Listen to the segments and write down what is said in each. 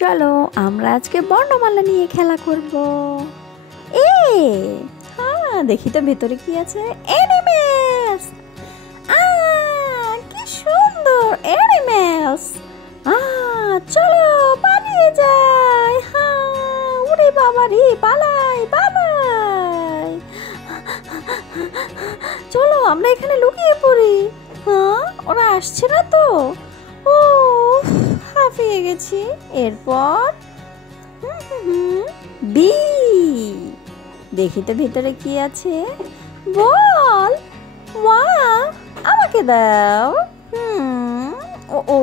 চলো আমরা আজকে বর্ণমালা নিয়ে খেলা করব। হ্যাঁ, দেখি তো ভেতরে কি আছে। অ্যানিমেলস, কি সুন্দর অ্যানিমেলস। চলো পালিয়ে যাই। উড়ে বাবা রে, পালাই পালাই। চলো আমরা এখানে লুকিয়ে পড়ি। ওরা আসছে না তো? ও, হাঁপিয়ে গেছি। এরপর বি, দেখি তো ভেতরে কি আছে। বল, আমাকে দাও। ও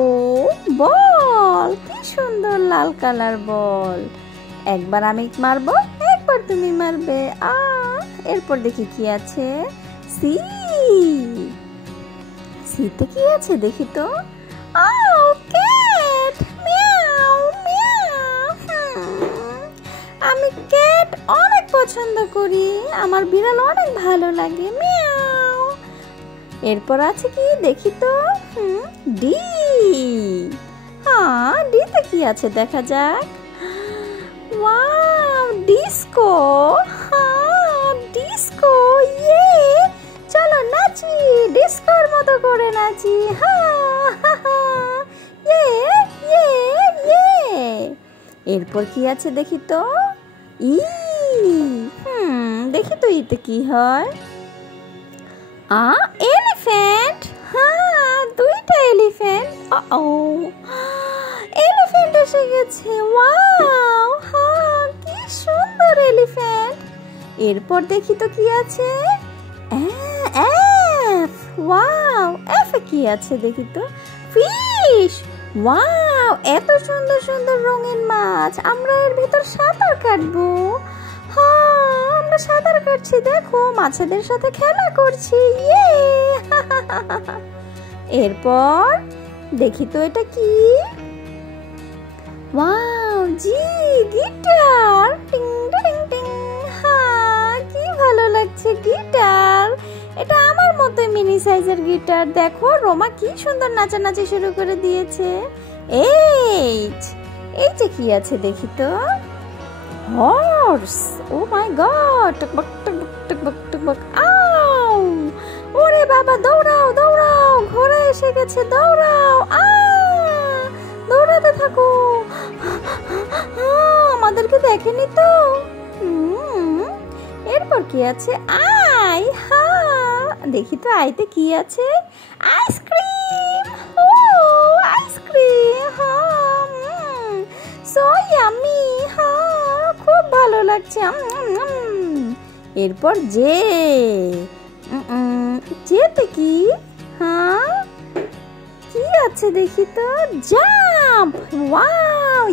বল, কি সুন্দর লাল কালার বল। একবার আমি মারবো, একবার তুমি মারবে। এরপর দেখি কি আছে। সি, সিতে কি আছে দেখি তো। ক্যাট, মিয়াও মিয়াও। আমি ক্যাট অনেক পছন্দ করি, আমার বিড়াল অনেক ভালো লাগে। মিয়াও। এরপর আছে কি দেখি তো। ডি, ডিতে কি আছে দেখা যাক। Wow, disco. ডিস্কো, চলো নাচি, ডিস্কোর মতো করে নাচি। এরপর কি আছে দেখি তো। দেখি তো ইতে কি হয়। এলিফ্যান্ট। দুইটা এলিফ্যান্ট। এলিফ্যান্ট এসে গেছে। ওয়াও, কি সুন্দর এলিফ্যান্ট। এরপর দেখি তো কি আছে। এফ। ওয়াও, এফে কি আছে দেখি তো। ফিশ। ওয়াও, এত সুন্দর সুন্দর রঙিন মাছ। আমরা এর ভিতর সাঁতার কাটবো। আমরা সাঁতার কাটছি, দেখো মাছেদের সাথে খেলা করছি। এরপর দেখি তো এটা কি। ওয়াও, জি, গিটার। টিং টিং টিং। কি ভালো লাগছে গিটার। এটা আমার মতো মিনি সাইজের গিটার। দেখো রোমা কি সুন্দর নাচানাচি শুরু করে দিয়েছে। এই যে কি আছে দেখি তো। হর্স। ও মাই গড, টকবক টকবক টকবক টকবক। ওরে বাবা, দৌড়াও দৌড়াও, ঘোড়া এসে গেছে, দৌড়াও। দৌড়াতে থাকো। আমাদেরকে দেখেনি তো। এরপর কি আছে। দেখি তো আইতে কি আছে। আইসক্রিম। Ice cream, so yummy. খুব ভালো লাগছে। এরপর যেতে কি। কি আছে দেখি তো। জাম্প। ওয়াও,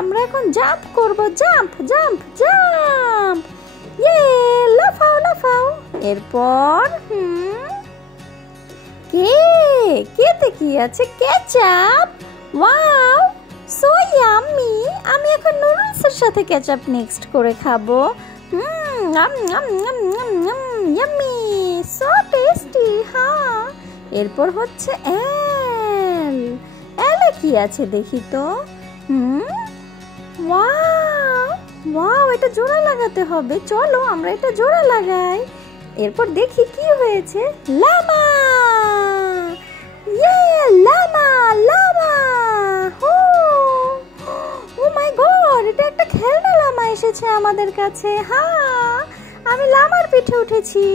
আমরা এখন জাম্প করব। Jump jump jump. লাফাও লাফাও। এরপর কেতে কি আছে। কেচাপ। Wow, so yummy. আমি এখন নুডলসের সাথে কেচাপ নেক্সট করে খাবো। Yummy, so tasty. এরপর হচ্ছে এলে কি আছে দেখি তো। ওয়াও, এটা জোড়া লাগাতে হবে। চলো আমরা এটা জোড়া লাগাই। এরপর দেখি কি হয়েছে। লামা। লামা লামা। ও মাই গড, এটা একটা খেলনা লামা এসেছে আমাদের কাছে। আমি লামার পিঠে উঠেছি।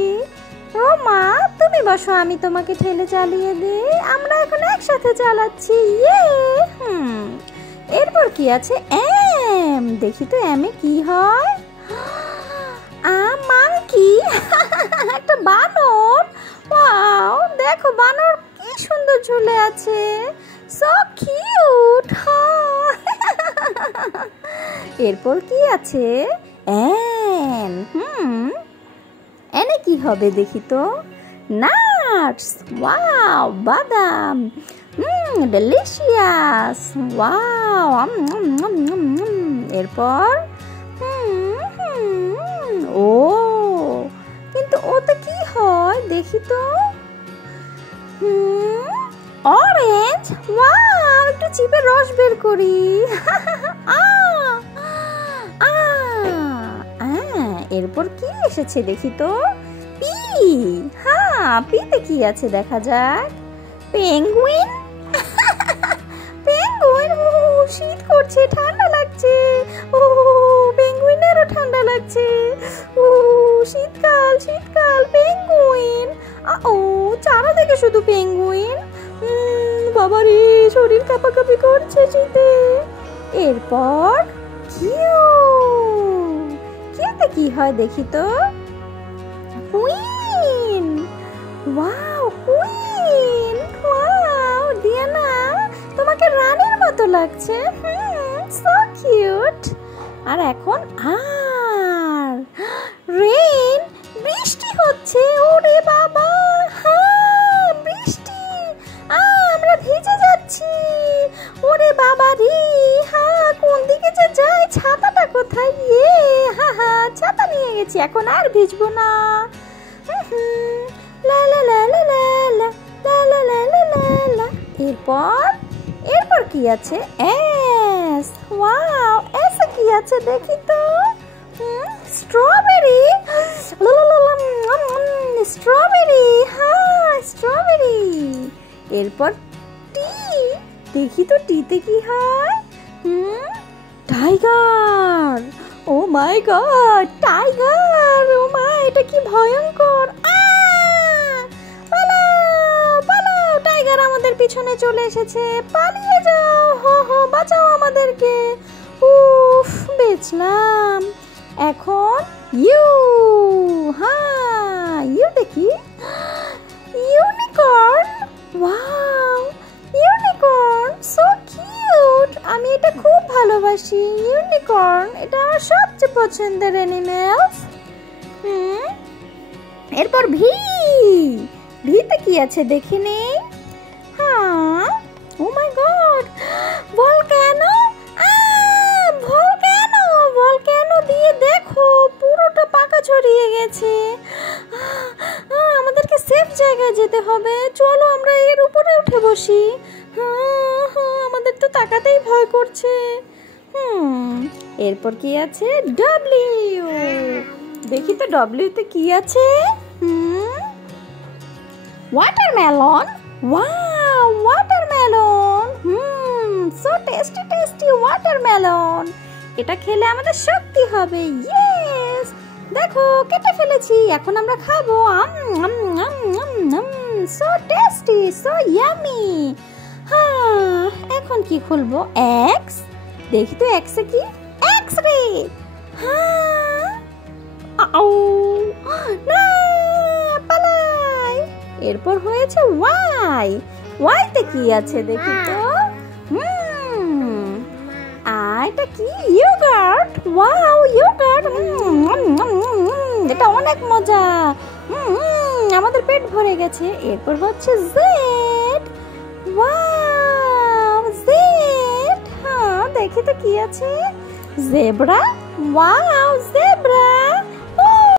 রোমা তুমি বসো, আমি তোমাকে ঠেলে চালিয়ে দিই। আমরা এখন একসাথে চালাচ্ছি। এরপর কি আছে। দেখি তো এমে কি হয়। মাংকি। একটা বানর। ওয়াও, দেখো বানর কি সুন্দর ঝুলে আছে। So cute. এরপর কি আছে। এনে কি হবে দেখি তো। নাটস। ওয়াও, বাদাম। ডেলিশিয়াস। ওয়াও। এরপর কিন্তু ওতে কি হয় দেখি তো। অরেঞ্জ। ওয়াও, একটু চিপে রস বের করি। এরপর কি এসেছে দেখি তো, পি। হ্যাঁ, পিতে কি আছে দেখা যাক। পেঙ্গুইন। পেঙ্গুইন, ও শীত করছে, ঠান্ডা লাগছে। ও পেঙ্গুইনেরও ঠান্ডা লাগছে। ও শীতকাল শীতকাল, পেঙ্গুইন। ও চারদিকে শুধু পেঙ্গুইন। বাবারে, শরীর কাঁপাকাঁপি করছে শীতে। এরপর কিউ। কিউতে কি হয় দেখি তো, কুইন। ওয়াও কুইন, ওয়াও ডিয়ানা, তোমাকে রানীর মতো লাগছে। So cute. আর এখন আর রেইন, বৃষ্টি হচ্ছে। ওরে বাবা, হ্যাঁ বৃষ্টি, আমরা ভিজে যাচ্ছি। ওরে বাবা রে, হ্যাঁ কোন দিকে যে যাই, ছাতাটা কোথায়? হ্যাঁ হ্যাঁ, ছাতা নিয়ে গেছি, এখন আর ভিজবো না। লা লা লা লা লা লা লা লা লা লা লা। এরপর কি আছে? এস। ওয়াও, এসে কি আছে দেখি তো। স্ট্রবেরি। স্ট্রবেরি, হ্যাঁ স্ট্রবেরি। এরপর টি, দেখি তো টিতে কি হয়। টাইগার। ও মাই গড, টাইগার। ও মা, এটা কি ভয়ঙ্কর। পালাও পালাও, টাইগার আমাদের পিছনে চলে এসেছে, পালিয়ে যাও। হো হো, বাঁচাও আমাদেরকে। উফ, বেঁচলাম। এখন ইউ। হ্যাঁ, ইউ দেখি। Unicorn. Wow, unicorn, so cute. আমি এটা খুব ভালোবাসি, ইউনিকর্ন। এটা আমার সবচেয়ে পছন্দের অ্যানিমেলস। এরপর ভি। ভিতে কি আছে দেখি নেই। হ্যাঁ, ও মাই গড, ভলক্যানো। ভলক্যানো, ভলক্যানো দিয়ে দেখো পুরোটা পাকা ছড়িয়ে গেছে। আমাদেরকে সেফ জায়গায় যেতে হবে, চলো আমরা এর উপরে উঠে বসি। আমাদের তো তাকাতেই ভয় করছে। এরপর কি আছে? ডব্লিউ। দেখি তো ডব্লিউতে কি আছে। Watermelon. Wow, watermelon. So tasty tasty watermelon. এটা খেলে আমাদের শক্তি হবে। ইয়েস, দেখো কেটে ফেলেছি, এখন আমরা খাবো। So tasty, so yummy. হ্যাঁ, এখন কি খুলবো? এক্স। দেখি তো এক্সে কি। X ray. হ্যাঁ, না, পালাই। এরপর হয়েছে ওয়াই। ওয়াইতে কি আছে দেখি তো। এটা কি? ইয়োগার্ট। Wow, yogurt. এটা অনেক মজা। আমাদের পেট ভরে গেছে। এরপর হচ্ছে জেড। Wow, Z. হ্যাঁ, দেখি তো কি আছে। জেব্রা। Wow, zebra.